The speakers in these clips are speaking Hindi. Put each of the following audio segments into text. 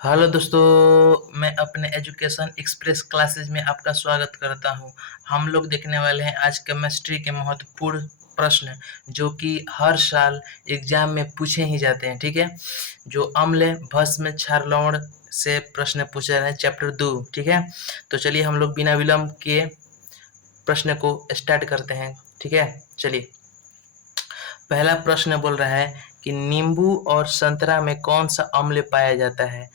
हेलो दोस्तों, मैं अपने एजुकेशन एक्सप्रेस क्लासेस में आपका स्वागत करता हूं। हम लोग देखने वाले हैं आज केमिस्ट्री के महत्वपूर्ण प्रश्न जो कि हर साल एग्जाम में पूछे ही जाते हैं। ठीक है, जो अम्ल भस्म क्षार लवण से प्रश्न पूछे रहे हैं, चैप्टर 2। ठीक है, तो चलिए हम लोग बिना विलंब के प्रश्न को स्टार्ट करते हैं। ठीक है, चलिए पहला प्रश्न बोल रहा है कि नींबू और संतरा में कौन सा अम्ल पाया जाता है।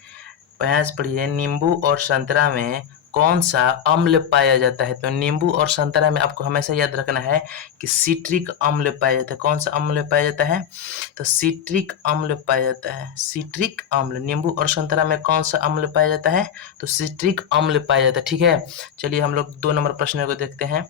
प्रयास पढ़िए, नींबू और संतरा में कौन सा अम्ल पाया जाता है। तो नींबू और संतरा में आपको हमेशा याद रखना है कि सिट्रिक अम्ल पाया जाता है। कौन सा अम्ल पाया जाता है? तो सिट्रिक अम्ल पाया जाता है। सिट्रिक अम्ल, नींबू और संतरा में कौन सा अम्ल पाया जाता है? तो सिट्रिक अम्ल पाया जाता है। ठीक है, चलिए हम लोग 2 नंबर प्रश्न को देखते हैं।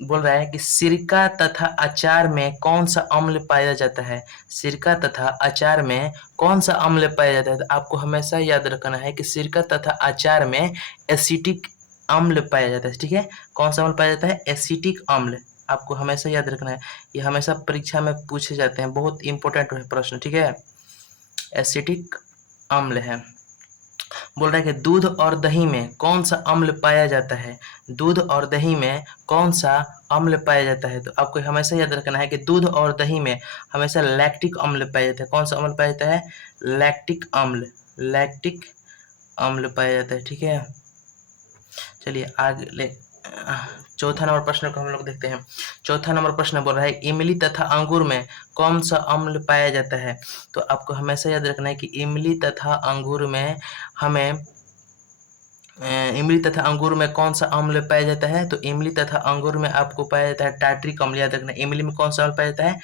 बोल रहा है कि सिरका तथा अचार में कौन सा अम्ल पाया जाता है। सिरका तथा अचार में कौन सा अम्ल पाया जाता है? तो आपको हमेशा याद रखना है कि सिरका तथा अचार में एसिटिक अम्ल पाया जाता है। ठीक है, कौन सा अम्ल पाया जाता है? एसिटिक अम्ल। आपको हमेशा याद रखना है, ये हमेशा परीक्षा में पूछे जाते हैं, बहुत इंपॉर्टेंट प्रश्न। ठीक है, एसिटिक अम्ल है। बोल रहा है कि दूध और दही में कौन सा अम्ल पाया जाता है। दूध और दही में कौन सा अम्ल पाया जाता है? तो आपको हमेशा याद रखना है कि दूध और दही में हमेशा लैक्टिक अम्ल पाया जाता है। कौन सा अम्ल पाया जाता है? लैक्टिक अम्ल। लैक्टिक अम्ल पाया जाता है। ठीक है, चलिए आगे ले चौथा नंबर प्रश्न को हम लोग देखते हैं। चौथा नंबर प्रश्न बोल रहा है इमली तथा अंगूर में कौन सा अम्ल पाया जाता है। तो आपको हमेशा याद रखना है कि इमली तथा अंगूर में हमें इमली तथा अंगूर में कौन सा अम्ल पाया जाता है। तो इमली तथा अंगूर में आपको पाया जाता है टार्ट्रिक अम्ल। याद रखना, इमली में कौन सा अम्ल पाया जाता है?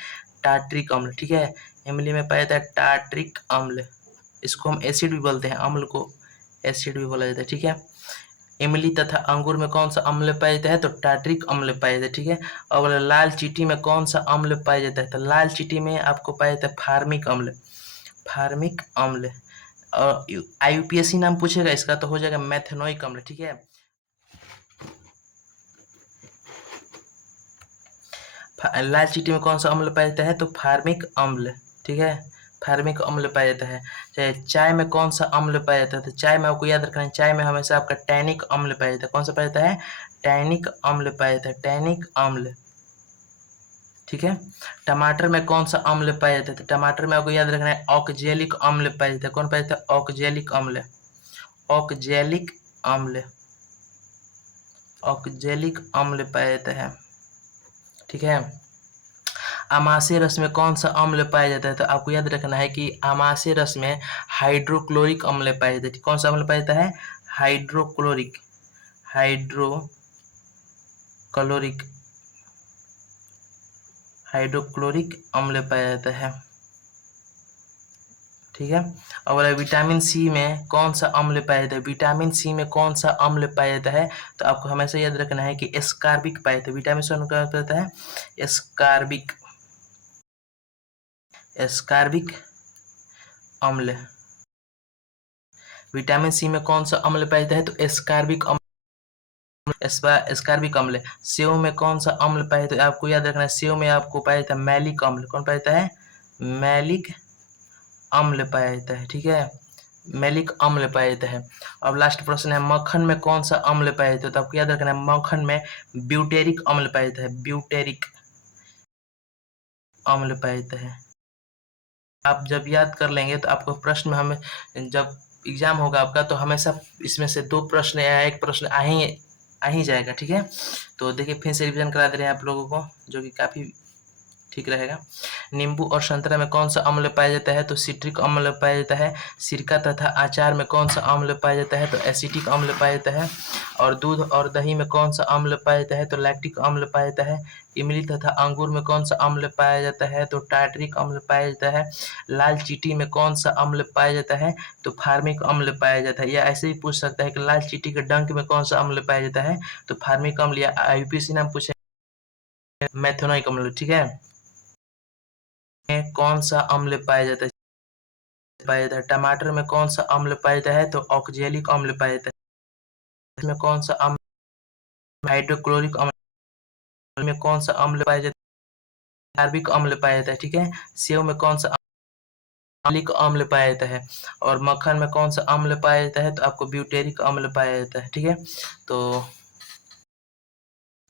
टार्ट्रिक अम्ल। ठीक है, इमली में पाया जाता है टार्ट्रिक अम्ल। इसको हम एसिड भी बोलते हैं, अम्ल को एसिड भी बोला जाता है। ठीक है, इमली तथा अंगूर में कौन सा अम्ल पाया जाता है? तो टार्ट्रिक अम्ल पाया जाता है। ठीक है, और लाल चींटी में कौन सा अम्ल पाया जाता है? तो लाल चींटी में आपको पाया जाता है फार्मिक अम्ल। फार्मिक अम्ल। और आईयूपीएससी नाम पूछेगा इसका तो हो जाएगा मेथेनोइक अम्ल। ठीक है, लाल चींटी में कौन सा अम्ल पाया जाता है? तो फार्मिक अम्ल। ठीक है, फार्मिक अम्ल पाया जाता है। चाय में कौन सा अम्ल पाया जाता है? तो चाय में आपको याद रखना है, चाय में हमेशा आपका टैनिक अम्ल पाया जाता है। कौन सा पाया जाता है? टैनिक अम्ल पाया जाता है, टैनिक अम्ल। ठीक है, टमाटर में कौन सा अम्ल पाया जाता है? तो टमाटर में आपको याद रखना है ऑक्जेलिक अम्ल पाया जाता है। कौन पाया जाता है? ऑक्जेलिक अम्ल। ऑक्जेलिक अम्ल। ऑक्जेलिक अम्ल पाया जाता है। ठीक है, अमाशय रस में कौन सा अम्ल पाया जाता है? तो आपको याद रखना है कि अमाशय रस में हाइड्रोक्लोरिक अम्ल पाया जाता है। कौन सा अम्ल पाया जाता है? हाइड्रोक्लोरिक। हाइड्रोक्लोरिक। हाइड्रोक्लोरिक अम्ल पाया जाता है। ठीक है, और विटामिन सी में कौन सा अम्ल पाया जाता है? विटामिन सी में कौन सा अम्ल पाया जाता है? तो आपको हमेशा याद रखना है कि एस्कार्बिक पाया जाता है। विटामिन सी में क्या होता है? एस्कार्बिक। एस्कार्बिक अम्ल। विटामिन सी में कौन सा अम्ल पाया जाता है? तो एस्कार्बिक अम्ल। एस्कार्बिक अम्ल। सेव में कौन सा अम्ल पाया जाता है? आपको याद रखना है, सेव में आपको पाया जाता है मैलिक अम्ल। कौन पाया जाता है? मैलिक अम्ल पाया जाता है। ठीक है, मैलिक अम्ल पाया जाता है। अब लास्ट प्रश्न है, मक्खन में कौन सा अम्ल पाया जाता है? तो आपको याद रखना है, मक्खन में ब्यूटेरिक अम्ल पाया जाता है। ब्यूटेरिक अम्ल पाया जाता है। आप जब याद कर लेंगे तो आपको प्रश्न में हमें जब एग्जाम होगा आपका तो हमेशा इसमें से 2 प्रश्न या एक प्रश्न आ ही जाएगा। ठीक है, तो देखिए फिर से रिवीजन करा दे रहे हैं आप लोगों को, जो कि काफ़ी ठीक रहेगा। नींबू और संतरा में कौन सा अम्ल पाया जाता है? तो सिट्रिक अम्ल पाया जाता है। सिरका तथा अचार में कौन सा अम्ल पाया जाता है? तो एसिटिक अम्ल पाया जाता है। और दूध और दही में कौन सा अम्ल पाया जाता है? तो लैक्टिक अम्ल पाया जाता है। इमली तथा अंगूर में कौन सा अम्ल पाया जाता है? तो टार्ट्रिक अम्ल पाया जाता है। लाल चींटी में कौन सा अम्ल पाया जाता है? तो फार्मिक अम्ल पाया जाता है। या ऐसे ही पूछ सकता है कि लाल चींटी के डंक में कौन सा अम्ल पाया जाता है? तो फार्मिक अम्ल। या आईयूपीएससी नाम पूछे मेथनोइक अम्ल। ठीक है, में कौन सा अम्ल पाया जाता है? टमाटर में कौन सा अम्ल पाया जाता है? तो ऑक्जेलिक अम्ल पाया जाता है। इसमें कौन सा अम्ल? हाइड्रोक्लोरिक अम्ल। में कौन सा अम्ल पाया जाता है? कार्बिक अम्ल पाया जाता है। ठीक है, सेव में कौन सा मालिक अम्ल पाया जाता है। और मक्खन में कौन सा अम्ल पाया जाता है? तो आपको ब्यूटेरिक अम्ल पाया जाता है। ठीक है, तो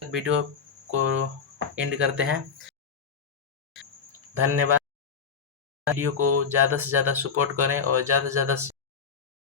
वीडियो को एंड करते हैं। धन्यवाद। वीडियो को ज़्यादा से ज़्यादा सपोर्ट करें और ज़्यादा से ज़्यादा